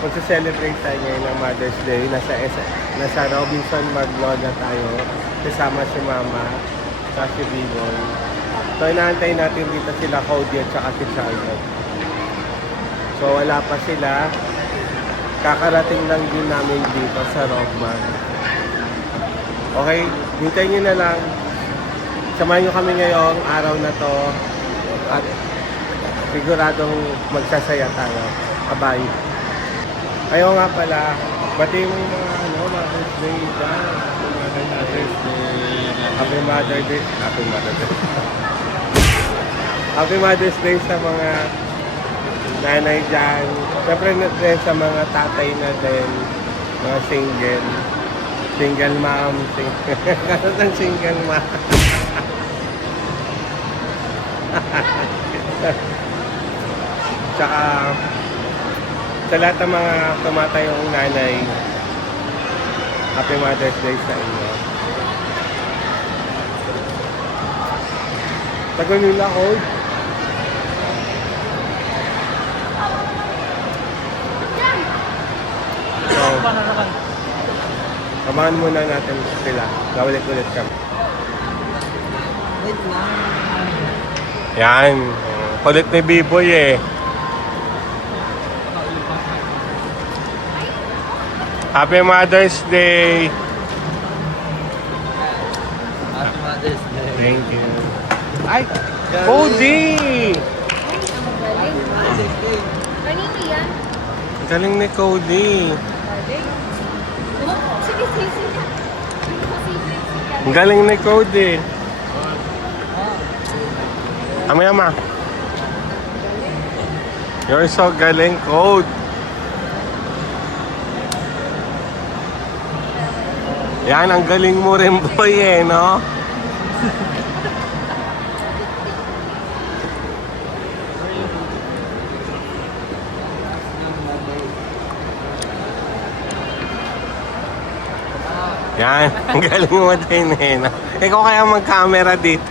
Magsa-celebrate tayo ngayon ng Mother's Day. Nasa Robinson Magnolia tayo. Kasama si Mama at si Biboy. So, inaantay natin dito sila Cody at saka si Charlotte. So, wala pa sila. Kakarating lang din namin dito sa Robman. Okay, hintayin nyo na lang. Samahan nyo kami ngayong araw na to. At siguradong magsasaya tayo. Bye. Ayaw nga pala, bati mo yung mga Mother's Day dyan. Mother's Day. Happy Mother's Day. Happy Mother's Day. Happy Mother's Day sa mga nanay dyan. Siyempre din sa mga tatay na din. Mga single. Single mom. Kaso ng single mom. Tsaka sa lahat ng mga tumatayong nanay, Happy Mother's Day sa inyo. Tagal nila ako. So, samahan muna natin sila. Gawalik-ulit kami. Wait lang. Yan. Kulit ni B-Boy eh. Happy Mother's Day! Happy Mother's Day. Thank you. Ay! Cody! Kanino yan? Galing ni Cody. Sige, sige. Ang galing ni Cody. Ama. You're so galing, Cody. Yan, ang galing mo rin, boy, eh, no? Yan, ang galing mo din, eh, no? Ikaw kaya mag-camera dito.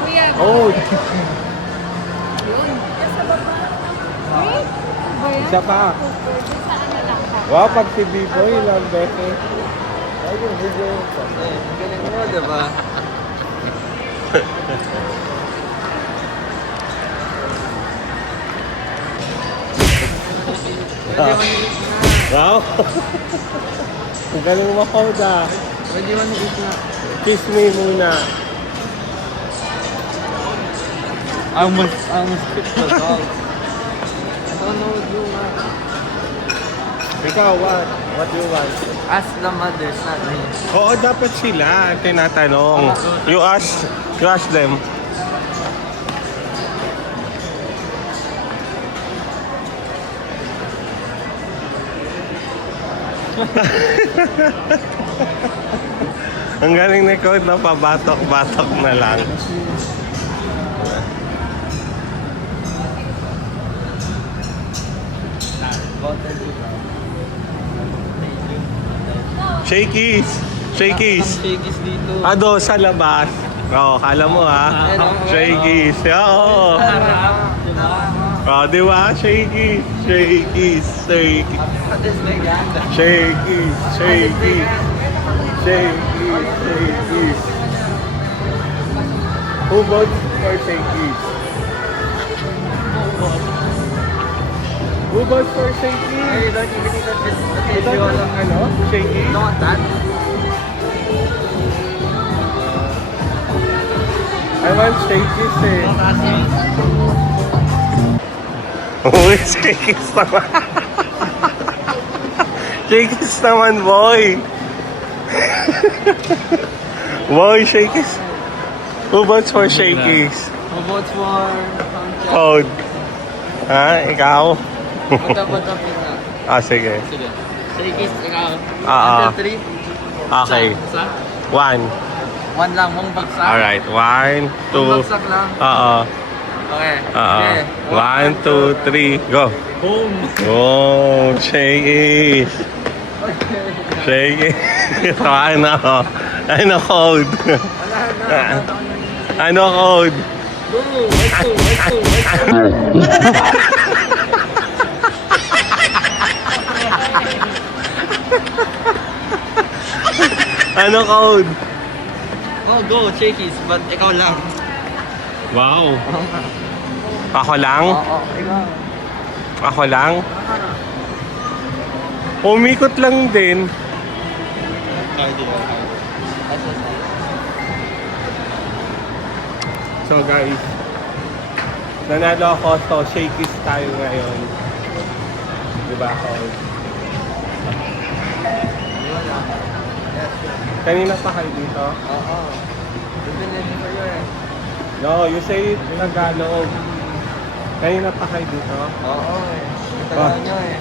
Kuya, Oh, yun. Sa baba. Uy, ano ba yan? isa pa. Saan na lang ka? Wow, pag si B-Boy, ilang beses. Ay, yung video. Galing mo, diba? Pwede maniit na. Wow! Ang galing mo, Koda. Pwede maniit na. Kiss me muna. I almost picked the dog. I don't know what you want. Ikaw, what? What do you want? Ask the mothers, not me. Oo, dapat sila tinatanong. You ask them. Ang galing ni Code na pabatok-batok na lang. Shakies! Shakies! Shakies dito. Ado sa labas. Oo, kala mo ha. Shakies. Oo. Oh, di ba? Shakies. Shakies. Shakies. Mother's Day yan. Shakies. Shakies. Shakies. Shakies. Who votes for Shakies? Who votes for Hey, Shakies? you don't even need that Ito video. yung ano? Shakies? You don't want that? I want Shakies eh. Uy, Shakies naman. Shakies naman, boy. Boy, Shakies. Who votes for Shakies? Who votes for Code. Ha? Ikaw? Bata-bata pizza. Ah, sige. Sige. Shakies, ikaw. Ah, Until 3. Okay. Isa? One. One lang, mong bagsak. Alright. One, Mong two. bagsak lang. Oo. Okay. Oo. Okay. 1, 2, 3, go. Boom. Oh, Shakies. Okay. Shakies. Ano? Ano code? Wala na. Ano code? Go! Let's go! Let's go! Ano code? Oh, go! Shakies, but ikaw lang. Wow. Ako lang? Oo, ikaw. Ako lang? Umikot lang din. So guys, nanalo ako, so shakies tayo ngayon. Diba ako? Kanina pa kayo dito? Oo. Bibili din ko yun eh. No, you say it in Tagalog. Kanina pa kayo dito? Oo eh. Tagal nyo eh.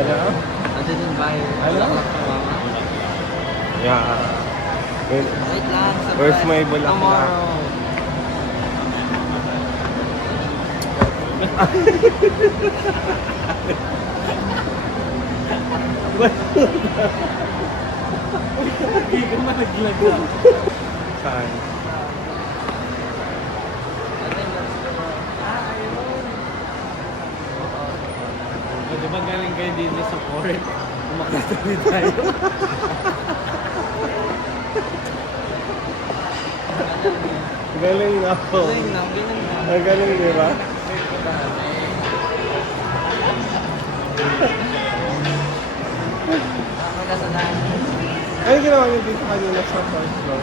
Ano? Ano din ba yun? Ano? Mama? Yeah. Well, Wait lang. Surprise. Where's my bulaklak? Tomorrow. Hindi ka malaglag lang. Saan? Di ba galing kayo dito sa court? Umakasali tayo. Galing ako. Galing na, ganun na. Ang galing, di ba? Ako kasalanan. Ano ginawa niyo dito kanina sa first floor?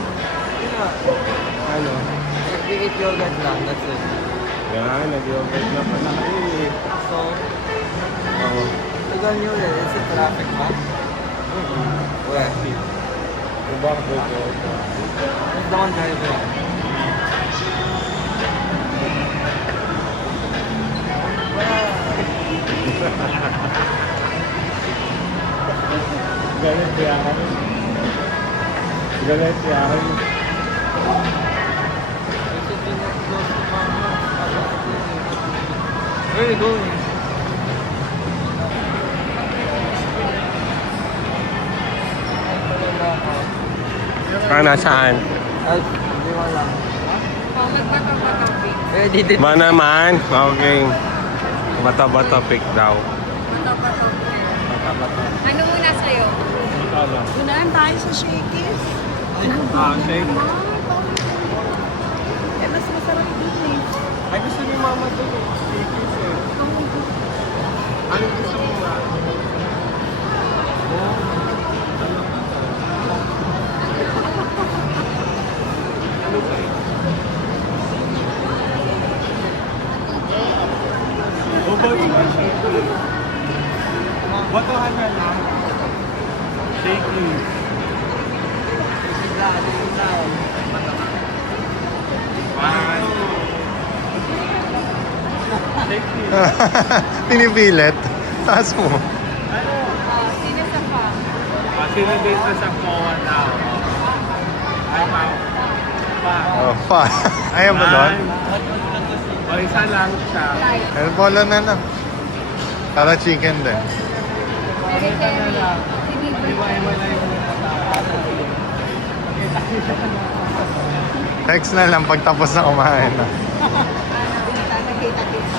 Ano? Nag-create yogurt lang, that's it. Yan, nag-yogurt na pala kayo eh. So, Oo. tagal nyo ulit. Is it traffic ba? Where? Diba ako dito? Where's the one driver? Galit siya ako. Galit siya ako. We should be next close to Mama. Where are you going? Nasaan? Ay, hindi mo lang. Oh, magbato-bato pic. Eh, dito. Ba naman? Okay. Bata-bata pick daw. Bato-bato pic. Ano muna sa'yo? Unahan tayo sa shakies. Ah, shake. Eh, mas masarap din eh. Ay, gusto ni mama doon eh. Shakies eh. Ano gusto mo ba? Batuhan na lang. Shaking. Pinipilit. Taas mo. Sino sa pa? Sino dito sa COA now? Ay, pa. Oh, pa. Ayaw mo doon? O, isa lang siya. El polo na lang. Para chicken din. Vegetarian. Text na lang pag tapos na kumain na. Nakita-kita.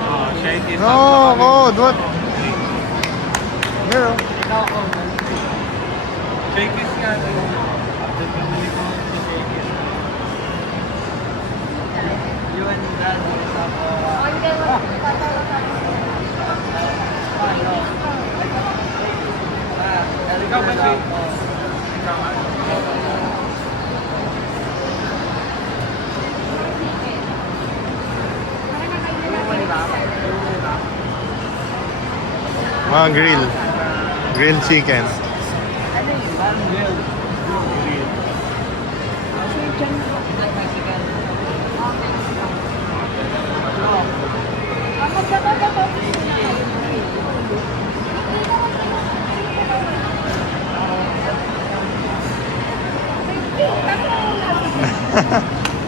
Oh, shake it. No, God, what? Here, oh. Shake it nga. You and Dad is up. Oh, hindi mo. Ikaw ba, Shake? Ikaw ano? Mga grill. Grilled chicken.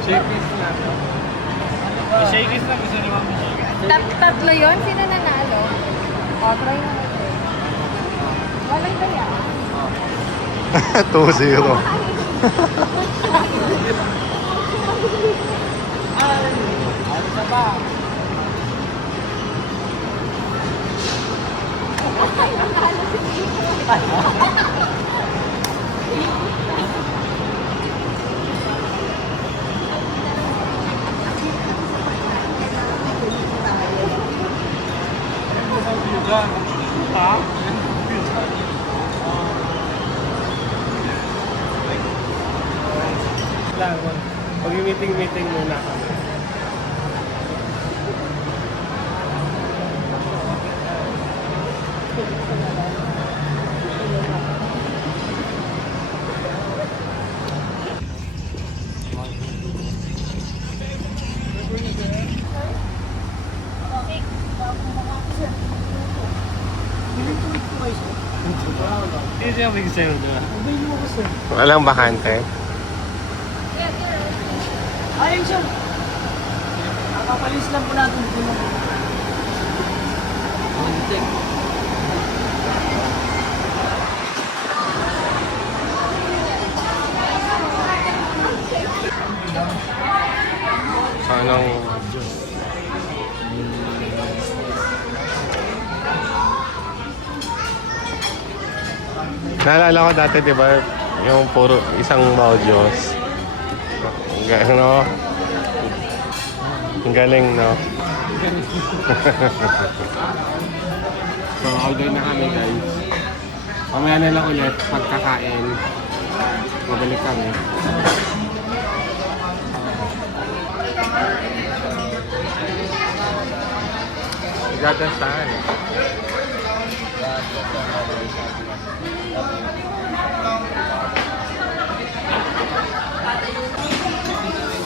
Shake it lang. Shake it lang. Gusto ni mama shake it. Tatlo yun? Sino nanalo? O, try mo. Walang kaya. 2-0. Pag-meeting muna kami. Hindi siya big sale doon. Walang bakante. Ayun siya. Kakapalis lang po natin ito. Anong... Naalala ko dati, di ba, yung puro isang Maudiyos. Ano? Ang galing, no? So, order na kami, guys. Mamaya na lang ulit, pagkakain. Mabalik kami. Gagasan.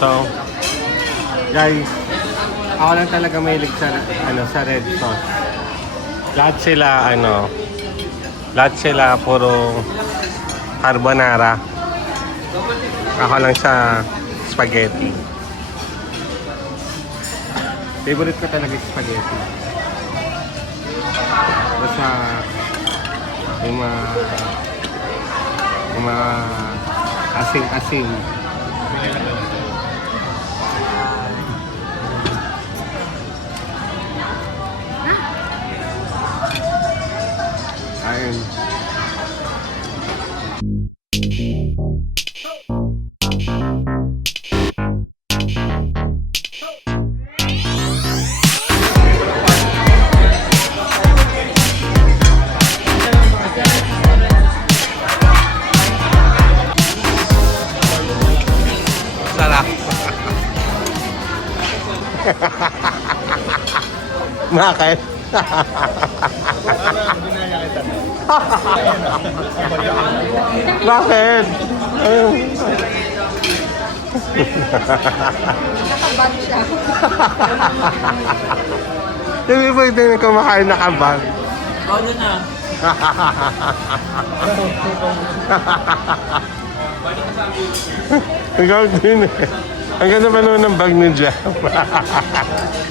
So, guys, ako lang talaga mahilig sa sa red sauce. Lahat sila puro carbonara. Ako lang sa spaghetti. Favorite ko talaga yung spaghetti. Basta yung mga asing-asing. Ayun. Sarap. Bakit? Bakit? Nakabag siya. Hindi pwede na kumakain na kabag. Todo na. Ikaw din eh. Ang ganda pa naman ng bag ni Jeff.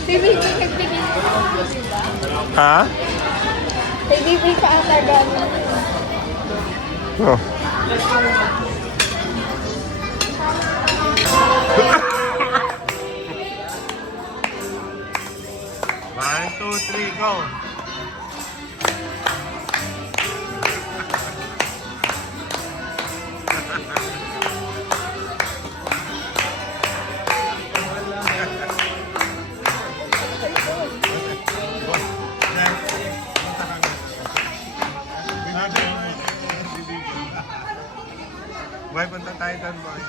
Si Bibi nagbigay ko, diba? Ha? Si Bibi pa ang tagano. Oh. One, two, three, go! Boy, punta tayo doon, boy.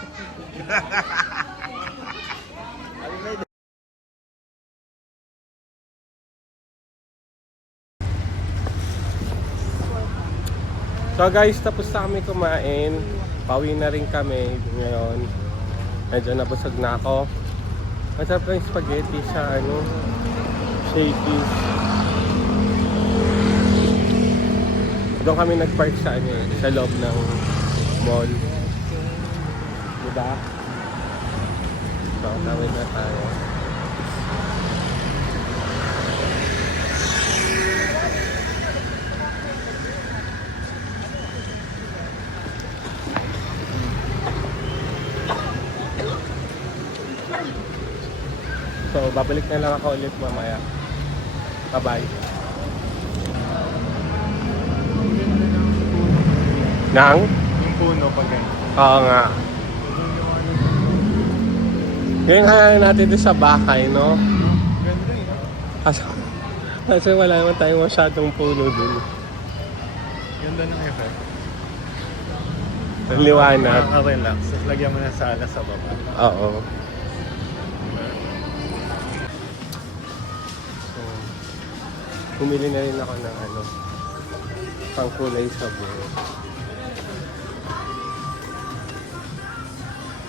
So guys, tapos na kami kumain. Pauwi na rin kami ngayon. Medyo nabusog na ako. Masarap lang yung spaghetti sa shaky. Doon kami nag-park sa sa loob ng mall. Diba? So, tawid na tayo. So, babalik na lang ako ulit mamaya. Bye-bye. Nang? Yung puno pag ganyan. Oo nga. Ngayon kaya natin doon sa bakay, no? Ganda yun. Kasi wala naman tayong masyadong puno dun. Ganda ng effect. Ang liwanag. Nakaka-relax. Tapos lagyan mo ng sala sa baba. Oo. So, bumili na rin ako ng pangkulay sa buhok.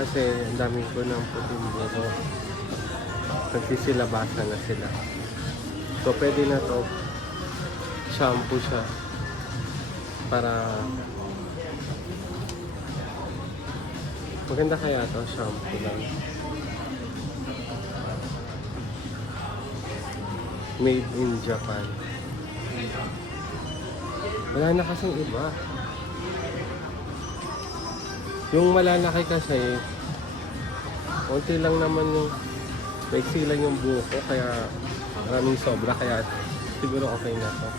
Kasi ang dami ko ng puting buhok. Nagsisilabasan na sila. So, pwede na to. Shampoo siya. Para maganda kaya to, shampoo lang. Made in Japan. Wala na kasing iba. Yung malalaki kasi, konti lang naman yung maiksi lang yung buhok ko, kaya maraming sobra, kaya siguro okay na to.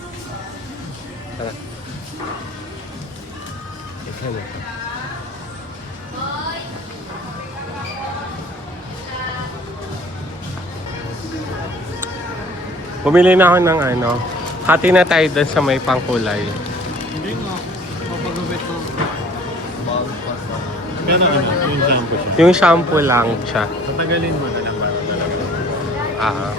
Tara. Isa na to. Bumili na ako ng hati na tayo doon sa may pangkulay. Hindi nga. Papagawit ko. Bawal pa sa... Pero yung shampoo siya. Yung shampoo lang siya. Tatagalin mo na lang para talaga. Ah.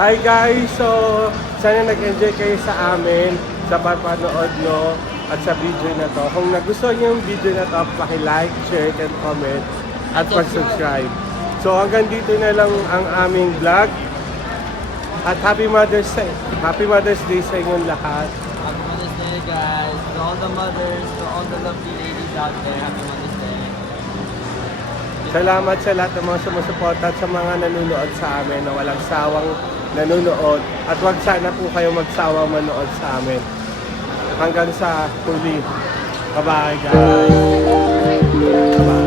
Hi guys! So, sana nag-enjoy kayo sa amin, sa papanood nyo, at sa video na to. Kung nagustuhan nyo yung video na to, paki-like, share, and comment, at pag-subscribe. So, hanggang dito na lang ang aming vlog. At Happy Mother's Day! Happy Mother's Day sa inyong lahat. Happy Mother's Day, guys. To all the mothers, to all the lovely ladies out there, Happy Mother's Day. Salamat sa lahat ng mga sumusuporta at sa mga nanonood sa amin na walang sawang nanonood. At wag sana po kayo magsawang manood sa amin. Hanggang sa huli. Bye-bye guys! Bye-bye!